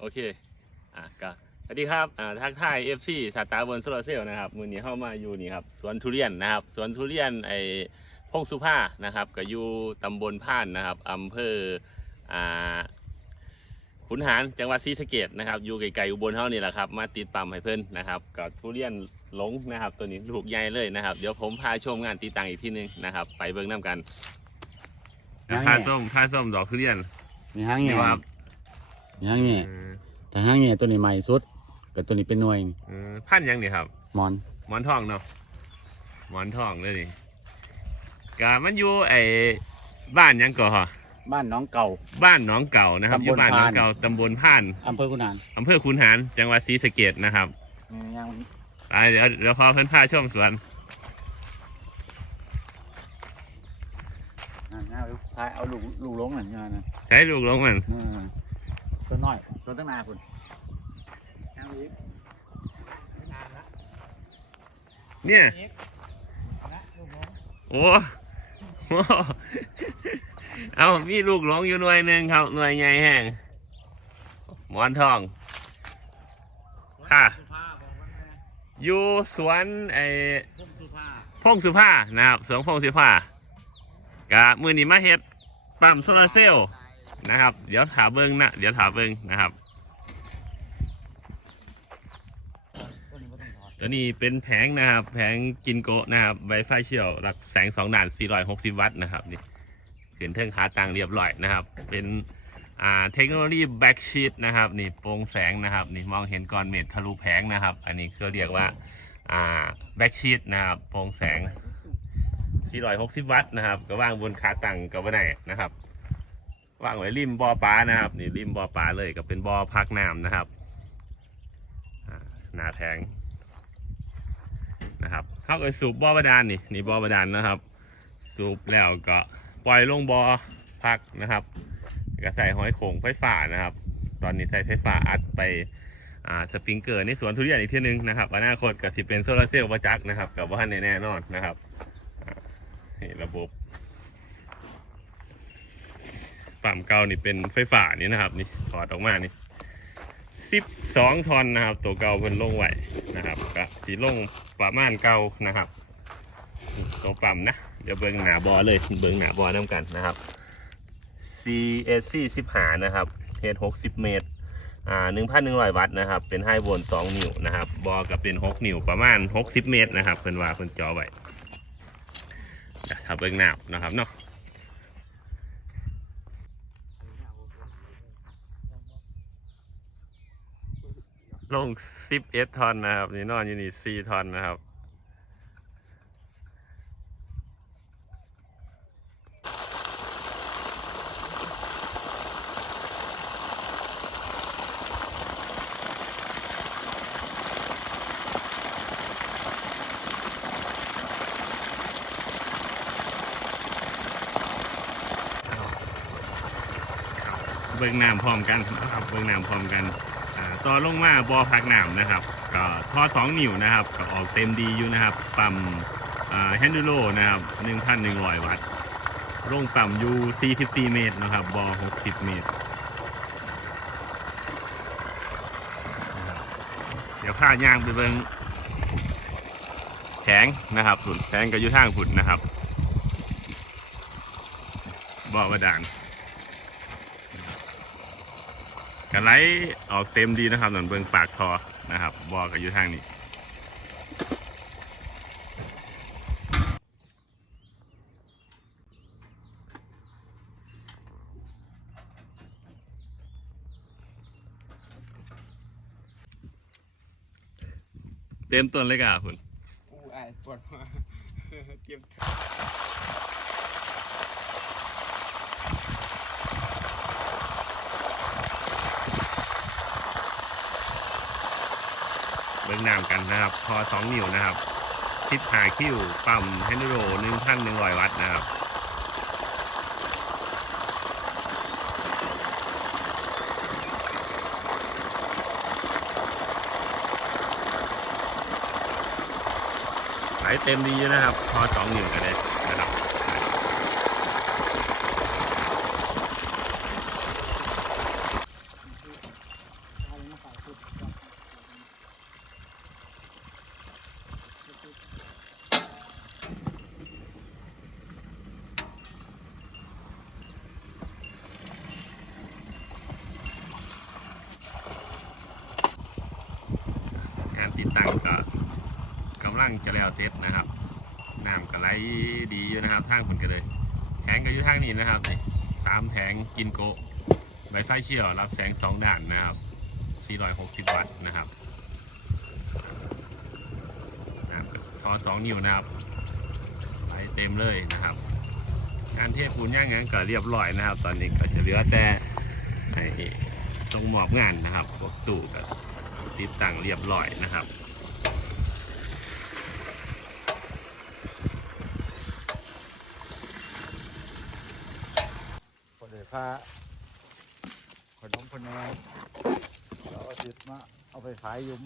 โอเค อะก็สวัสดีครับ อ่า ทักทายเอฟซีสตาร์บนโซลาเซลล์นะครับ มือนี้เข้ามาอยู่นี่ครับ สวนทุเรียนนะครับ สวนทุเรียนไอ้พงสุภานะครับ ก็อยู่ตำบลพ่านนะครับอำเภอ อ่าขุนหารจังหวัดศรีสะเกดนะครับ อยู่ไกลๆอุบลเท่านี่แหละครับ มาติดปั๊มให้เพิ่นนะครับก็ทุเรียนหลงนะครับ ตัวนี้ลูกใหญ่เลยนะครับ เดี๋ยวผมพาชมงานตีตังอีกที่นึงนะครับ ไปเบิ่งน้ำกันอ่าพาส้มพาส้มดอกทุเรียน มีห้างเงี้ยนี่ครับมี ห้างเงี้ยอืมแต่ห้างเงี้ยตัวนี้ใหม่สุดกับตัวนี้เป็นหน่วยนี่อืมพันธุ์หยังนี่ครับมอน หมอนทองเนาะหมอนทองเลยนี่กามันอยู่ไอ้บ้านหยังก่อฮะบ้านน้องเก่า บ้านหนองเก่านะครับตำบลอยู่บ้านหนองพานเก่าตำบลพ่านอำเภอขุนหารอำเภอคุนหารจังหวัดศรีสะเกดนะครับยังไปเดี๋ยวเดี๋ยวพอเพิ่นพาชมสวน เอาท้ายเอาลูกลูกลงหน่อยนะนะใช้ลูกลงมันอืม ตัวน้อยตัวตั้งนานคุณเอาอีกนานละเนี่ยอีกนะลูกลงโอ้โหเอามีลูกหลงอยู่หน่วยหนึ่งครับ หน่วยใหญ่แห้งหมอนทอง ค่ะสุภาพบอกว่าไงอยู่สวนไอ้พุ่มสุภาพพงสุภานะครับสวนพงสุภากะมือนี้มาเฮ็ดปั๊มโซลาร์เซลล์ นะครับ เดี๋ยวถาเบิ้งนะเดี๋ยวถาเบิ้งนะครับ ตัวนี้เป็นแผงนะครับ แผงจินโกะนะครับไวไฟเชี่ยวหลักแสงสองด่าน 460 วัตต์นะครับนี่ขึ้นเทิงขาตั้งเรียบร้อยนะครับ เป็นเทคโนโลยีแบ็กชีตนะครับนี่โปร่งแสงนะครับนี่มองเห็นก้อนเม็ดทะลุแผงนะครับ อันนี้เขาเรียกว่าแบ็กชีตนะครับโปร่งแสง 460 วัตต์นะครับก็ว่างบนขาตั้งกับไว้ไหนนะครับ วางไว้ริมบ่อปลานะครับ นี่ริมบ่อปลาเลยก็เป็นบ่อพักน้ำนะครับหน้าแผงนะครับเขาก็สูบบ่อบาดาลนี่นี่บ่อบาดาลนะครับ สูบแล้วก็ปล่อยลงบ่อพักนะครับก็ใส่ห้อยโขงไฟฟ้านะครับ ตอนนี้ใส่ไฟฟ้าอัดไปอ่าสปริงเกอร์ในสวนทุเรียนอีกทีนึงนะครับอนาคตก็สิเป็นโซลาร์เซลล์ประจักษ์นะครับกับว่าแน่นอนนะครับนี่ระบบ ปั๊มเก่านี่เป็นไฟฟ้านี่นะครับ นี่ถอดออกมานี่สิบสองทอนนะครับ ตัวเก่าเพิ่นลงไหวนะครับก็สีลงประมาณเก่านะครับตัวปั๊มนะ เดี๋ยวเบิ้งหนาบอเลยเบิ้งหนาบอน้ำกันนะครับ CSC สิบหานะครับเฮดหกสิบเมตรอ่าหนึ่งพันหนึ่งร้อยวัตต์นะครับ เป็นไฮโวลต์สองนิ้วนะครับ บอกัเป็นหกนิ้วประมาณหกสิบเมตรนะครับเพิ่นว่าเพิ่นจอไว้ถ้าเบิ้งหนาบนะครับเนาะ ลงสิบเอทอนนะครับ นี่นอนอยู่นี่สี่ทอนนะครับ เบิ่งน้ำพร้อมกันนะครับ เบิ่งน้ำพร้อมกัน ต่อลงมาบอพักหน้ำนะครับก็ท่อสองนิ้วนะครับก็ออกเต็มดีอยู่นะครับ ปั๊มแฮนดูโลนะครับหนึ่งพันหนึ่งร้อยวัตต์ลงปั๊มอยู่ 44 เมตรนะครับบอ60 เมตร เดี๋ยวพายางไปเบิ่งแข็งนะครับฝุ่นแข็งก็อยู่ทางฝุ่นนะครับบ่อบาดาล กันไลออกเต็มดีนะครับหนนเบิงปากทอนะครับบอกกันอยู่ทางนี้เต็มต้นเลยก่ะคุณอู้อายปวดหัวเตรียม เบิงน้ำกันนะครับ พอสองนิ้วนะครับทิศหาคิวปั๊มเฮนโรหนึ่งพันหนึ่งร้อยวัตต์นะครับไหลเต็มดีนะครับ พอสองนิ้วกันเลยนะครับ งจะแล้วเสร็จนะครับน้ำก็ไหลดีอยู่นะครับทางคนก็เลยแผงก็อยู่ทางนี้นะครับสามแผงกินโกะไวไฟเชี่ยวรับแสงสองด่านนะครับ 460 วัตต์นะครับน้ำก็ทอสองนิ้วนะครับไหลเต็มเลยนะครับงานเทปูนย่างงานก็เรียบร้อยนะครับ ตอนนี้ก็จะเหลือแต่ให้ต้องมอบงานนะครับพวกตู้ก็ติดตั้งเรียบร้อยนะครับ ฟ้า ขนมพนแนวเราเอาติดมาเอาไปขายอยู่